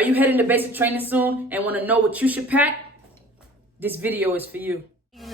Are you heading to basic training soon and want to know what you should pack? This video is for you.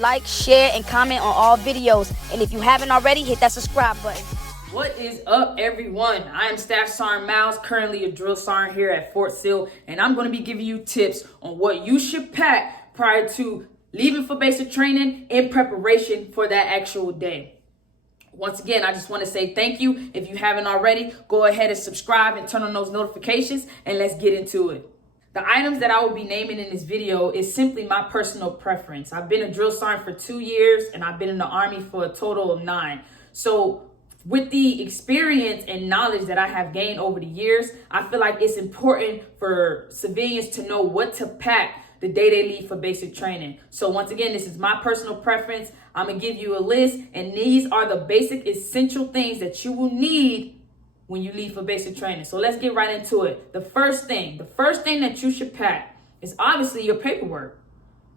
Like, share, and comment on all videos. And if you haven't already, hit that subscribe button. What is up, everyone? I am Staff Sergeant Miles, currently a drill sergeant here at Fort Sill, and I'm going to be giving you tips on what you should pack prior to leaving for basic training in preparation for that actual day. Once again, I just want to say thank you. If you haven't already, go ahead and subscribe and turn on those notifications, and let's get into it. The items that I will be naming in this video is simply my personal preference. I've been a drill sergeant for 2 years, and I've been in the Army for a total of 9. So with the experience and knowledge that I have gained over the years, I feel like it's important for civilians to know what to pack the day they leave for basic training. So once again, this is my personal preference. I'm gonna give you a list, and these are the basic essential things that you will need when you leave for basic training. So let's get right into it. The first thing that you should pack is obviously your paperwork.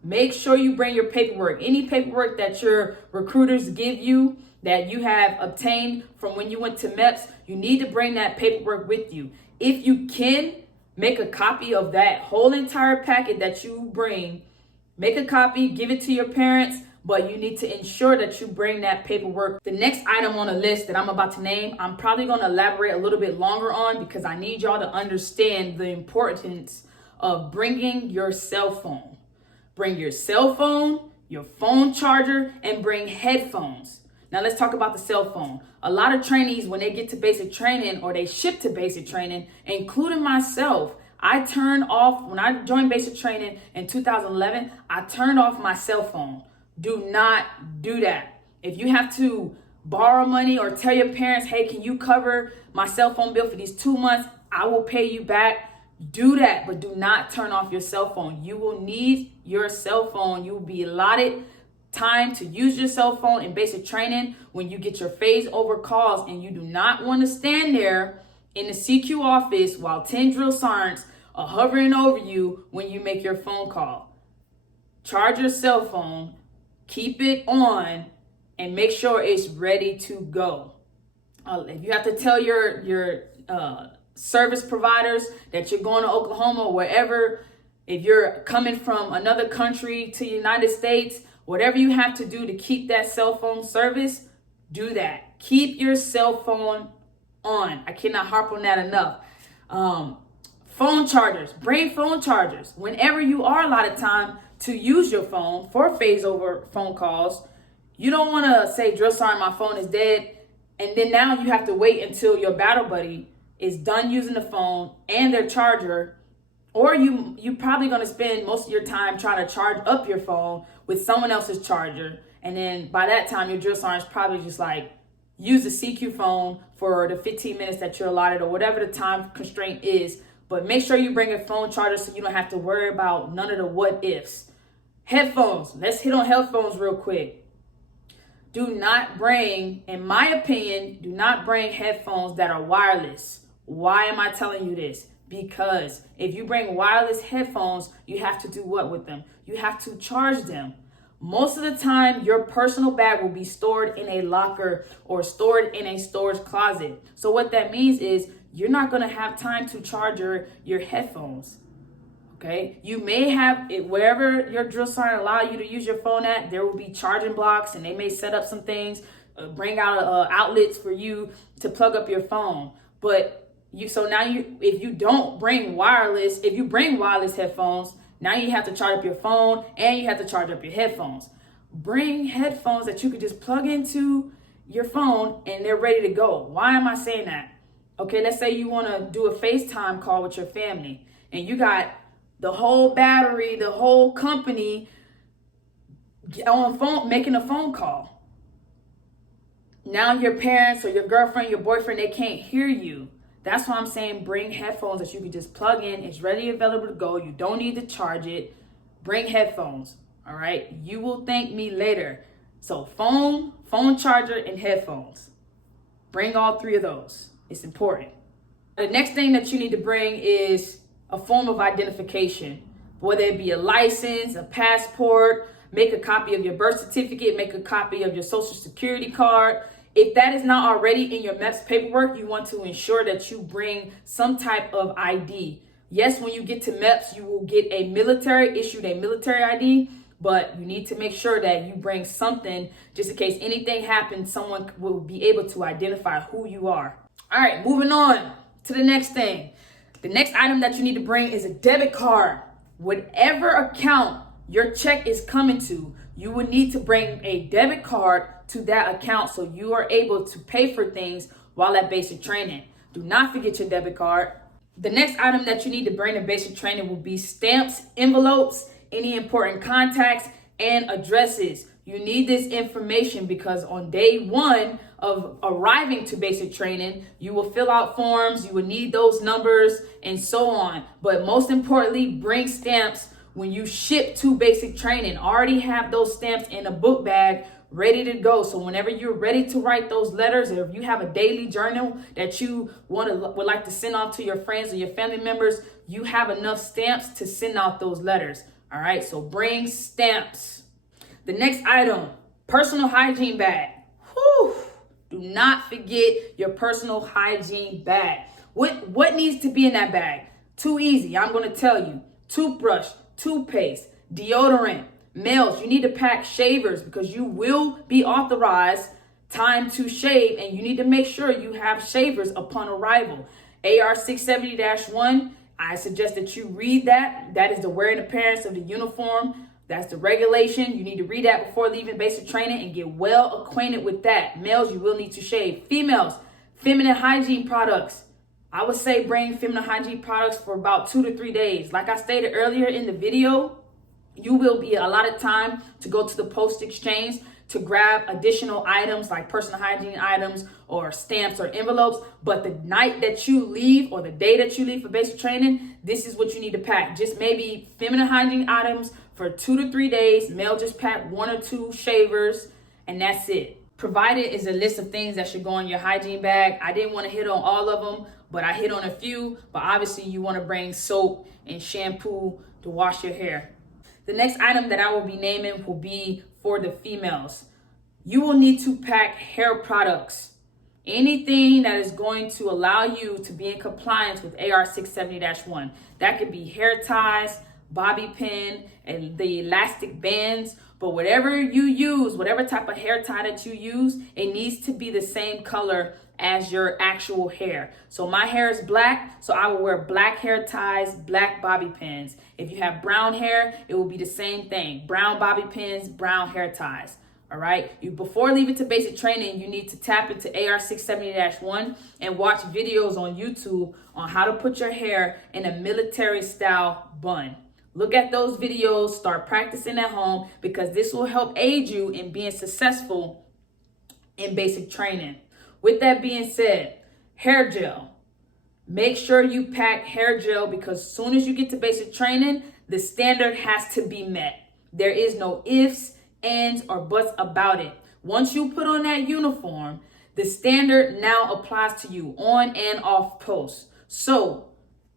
Make sure you bring your paperwork. Any paperwork that your recruiters give you that you have obtained from when you went to MEPS, you need to bring that paperwork with you. If you can, make a copy of that whole entire packet that you bring. Make a copy, give it to your parents, but you need to ensure that you bring that paperwork. The next item on the list that I'm about to name, I'm probably going to elaborate a little bit longer on because I need y'all to understand the importance of bringing your cell phone. Bring your cell phone, your phone charger, and bring headphones. Now let's talk about the cell phone. A lot of trainees, when they get to basic training or they ship to basic training, including myself, I turned off, when I joined basic training in 2011, I turned off my cell phone. Do not do that. If you have to borrow money or tell your parents, hey, can you cover my cell phone bill for these 2 months? I will pay you back. Do that, but do not turn off your cell phone. You will need your cell phone. You will be allotted time to use your cell phone in basic training when you get your phase over calls, and you do not want to stand there in the CQ office while 10 drill sergeants are hovering over you when you make your phone call. Charge your cell phone, keep it on, and make sure it's ready to go. If you have to tell your service providers that you're going to Oklahoma or wherever, if you're coming from another country to the United States, whatever you have to do to keep that cell phone service, do that. Keep your cell phone on. I cannot harp on that enough. Phone chargers. Bring phone chargers. Whenever you are allotted time to use your phone for phase over phone calls, you don't want to say, drill sergeant, my phone is dead, and then now you have to wait until your battle buddy is done using the phone and their charger, or you probably going to spend most of your time trying to charge up your phone with someone else's charger. And then by that time, your drill sergeant's probably just like, use the CQ phone for the 15 minutes that you're allotted or whatever the time constraint is. But make sure you bring a phone charger so you don't have to worry about none of the what ifs. Headphones. Let's hit on headphones real quick. Do not bring, in my opinion, do not bring headphones that are wireless. Why am I telling you this? Because if you bring wireless headphones, you have to do what with them? You have to charge them. Most of the time, your personal bag will be stored in a locker or stored in a storage closet. So what that means is you're not going to have time to charge your headphones. Okay? You may have it wherever your drill sergeant allow you to use your phone at, there will be charging blocks, and they may set up some things, bring out outlets for you to plug up your phone. But if you don't bring wireless, if you bring wireless headphones, now you have to charge up your phone and you have to charge up your headphones. Bring headphones that you could just plug into your phone and they're ready to go. Why am I saying that? Okay, let's say you want to do a FaceTime call with your family and you got the whole battery, the whole company on phone making a phone call. Now your parents or your girlfriend, your boyfriend, they can't hear you. That's why I'm saying bring headphones that you can just plug in. It's ready, available to go. You don't need to charge it. Bring headphones, all right? You will thank me later. So phone charger, and headphones. Bring all 3 of those. It's important. The next thing that you need to bring is a form of identification, whether it be a license, a passport. Make a copy of your birth certificate. Make a copy of your social security card. If that is not already in your MEPS paperwork, you want to ensure that you bring some type of ID. Yes, when you get to MEPS, you will get issued a military ID, but you need to make sure that you bring something just in case anything happens, someone will be able to identify who you are. All right, moving on to the next thing. The next item that you need to bring is a debit card. Whatever account your check is coming to, you will need to bring a debit card to that account so you are able to pay for things while at basic training. Do not forget your debit card. The next item that you need to bring to basic training will be stamps, envelopes, any important contacts, and addresses. You need this information because on day one of arriving to basic training, you will fill out forms, you will need those numbers, and so on. But most importantly, bring stamps when you ship to basic training. Already have those stamps in a book bag ready to go. So whenever you're ready to write those letters, or if you have a daily journal that you would like to send off to your friends or your family members, you have enough stamps to send out those letters. All right, so bring stamps. The next item, personal hygiene bag. Whew. Do not forget your personal hygiene bag. What needs to be in that bag? Too easy. I'm going to tell you. Toothbrush, toothpaste, deodorant. Males, you need to pack shavers because you will be authorized time to shave, and you need to make sure you have shavers upon arrival. AR 670-1, I suggest that you read that. That is the wearing appearance of the uniform. That's the regulation. You need to read that before leaving basic training and get well acquainted with that. Males, you will need to shave. Females, feminine hygiene products. I would say bring feminine hygiene products for about 2 to 3 days. Like I stated earlier in the video, you will be allotted time to go to the post exchange to grab additional items like personal hygiene items or stamps or envelopes. But the night that you leave or the day that you leave for basic training, this is what you need to pack. Just maybe feminine hygiene items for 2 to 3 days. Male, just pack 1 or 2 shavers, and that's it. Provided is a list of things that should go in your hygiene bag. I didn't want to hit on all of them, but I hit on a few. But obviously you want to bring soap and shampoo to wash your hair. The next item that I will be naming will be for the females. You will need to pack hair products. Anything that is going to allow you to be in compliance with AR 670-1. That could be hair ties, bobby pin, and the elastic bands. But whatever you use, whatever type of hair tie that you use, it needs to be the same color as your actual hair. So my hair is black, so I will wear black hair ties, black bobby pins. If you have brown hair, it will be the same thing. Brown bobby pins, brown hair ties. All right. Before leaving to basic training, you need to tap into AR 670-1 and watch videos on YouTube on how to put your hair in a military style bun. Look at those videos, start practicing at home, because this will help aid you in being successful in basic training. With that being said, hair gel. Make sure you pack hair gel because as soon as you get to basic training, the standard has to be met. There is no ifs, ands, or buts about it. Once you put on that uniform, the standard now applies to you on and off post. So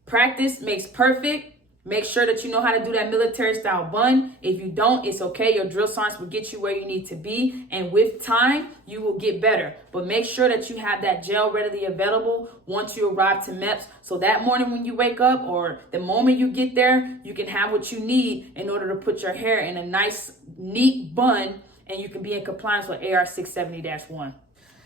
practice makes perfect. Make sure that you know how to do that military style bun. If you don't, it's okay. Your drill sergeants will get you where you need to be. And with time, you will get better. But make sure that you have that gel readily available once you arrive to MEPS. So that morning when you wake up or the moment you get there, you can have what you need in order to put your hair in a nice, neat bun. And you can be in compliance with AR 670-1.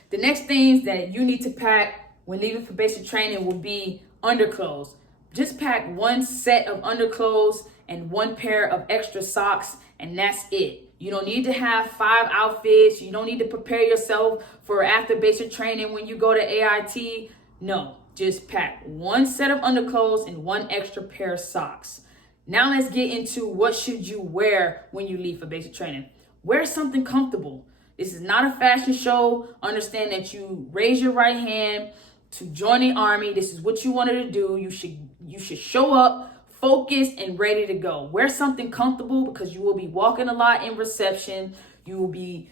The next things that you need to pack when leaving for basic training will be underclothes. Just pack 1 set of underclothes and 1 pair of extra socks, and that's it. You don't need to have 5 outfits. You don't need to prepare yourself for after basic training when you go to AIT. No, just pack 1 set of underclothes and 1 extra pair of socks. Now let's get into what should you wear when you leave for basic training. Wear something comfortable. This is not a fashion show. Understand that you raise your right hand to join the army. This is what you wanted to do. You should show up focused and ready to go. Wear something comfortable because you will be walking a lot in reception. You will be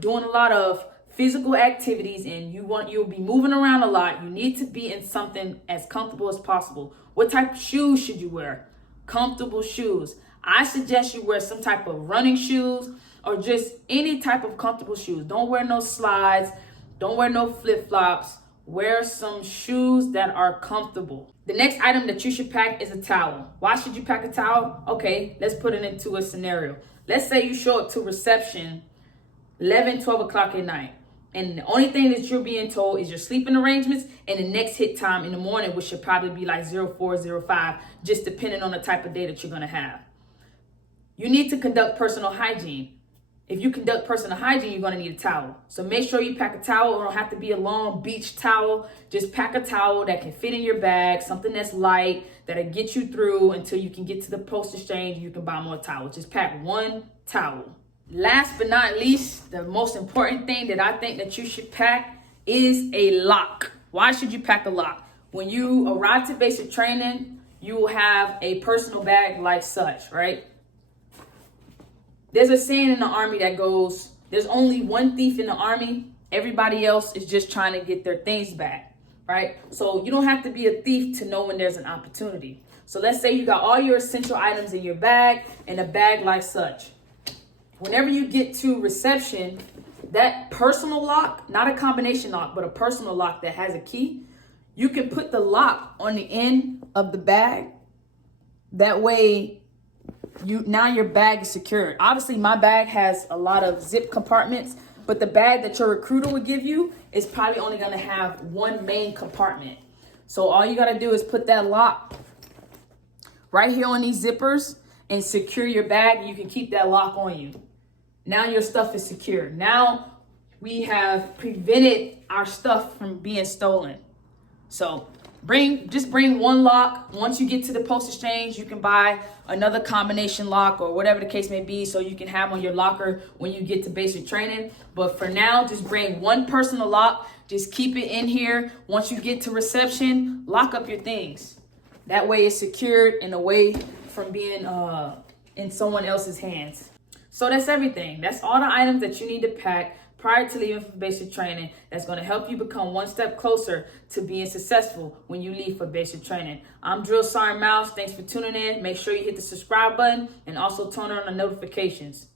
doing a lot of physical activities, and you'll be moving around a lot. You need to be in something as comfortable as possible. What type of shoes should you wear? Comfortable shoes. I suggest you wear some type of running shoes or just any type of comfortable shoes. Don't wear no slides. Don't wear no flip-flops. wear some shoes that are comfortable. The next item that you should pack is a towel. Why should you pack a towel? Okay, let's put it into a scenario. Let's say you show up to reception 11, 12 o'clock at night. And the only thing that you're being told is your sleeping arrangements and the next hit time in the morning, which should probably be like 04:05, just depending on the type of day that you're going to have. You need to conduct personal hygiene. If you conduct personal hygiene, you're going to need a towel. So make sure you pack a towel. It don't have to be a long beach towel. Just pack a towel that can fit in your bag, something that's light, that'll get you through until you can get to the post exchange. You can buy more towels. Just pack one towel. Last but not least, the most important thing that I think that you should pack is a lock. Why should you pack a lock? When you arrive to basic training, you will have a personal bag like such, right? There's a saying in the Army that goes, there's only one thief in the Army. Everybody else is just trying to get their things back, right? So you don't have to be a thief to know when there's an opportunity. So let's say you got all your essential items in your bag and a bag like such. Whenever you get to reception, that personal lock, not a combination lock, but a personal lock that has a key, you can put the lock on the end of the bag. That way, now your bag is secured. Obviously, my bag has a lot of zip compartments, but the bag that your recruiter would give you is probably only going to have one main compartment. So all you got to do is put that lock right here on these zippers and secure your bag. You can keep that lock on you. Now your stuff is secure. Now we have prevented our stuff from being stolen. So just bring one lock. Once you get to the post exchange, you can buy another combination lock or whatever the case may be, so you can have on your locker when you get to basic training. But for now, just bring one personal lock. Just keep it in here. Once you get to reception, lock up your things. That way it's secured and away from being in someone else's hands. So that's everything. That's all the items that you need to pack prior to leaving for basic training. That's going to help you become one step closer to being successful when you leave for basic training. I'm Drill Sergeant Miles. Thanks for tuning in. Make sure you hit the subscribe button and also turn on the notifications.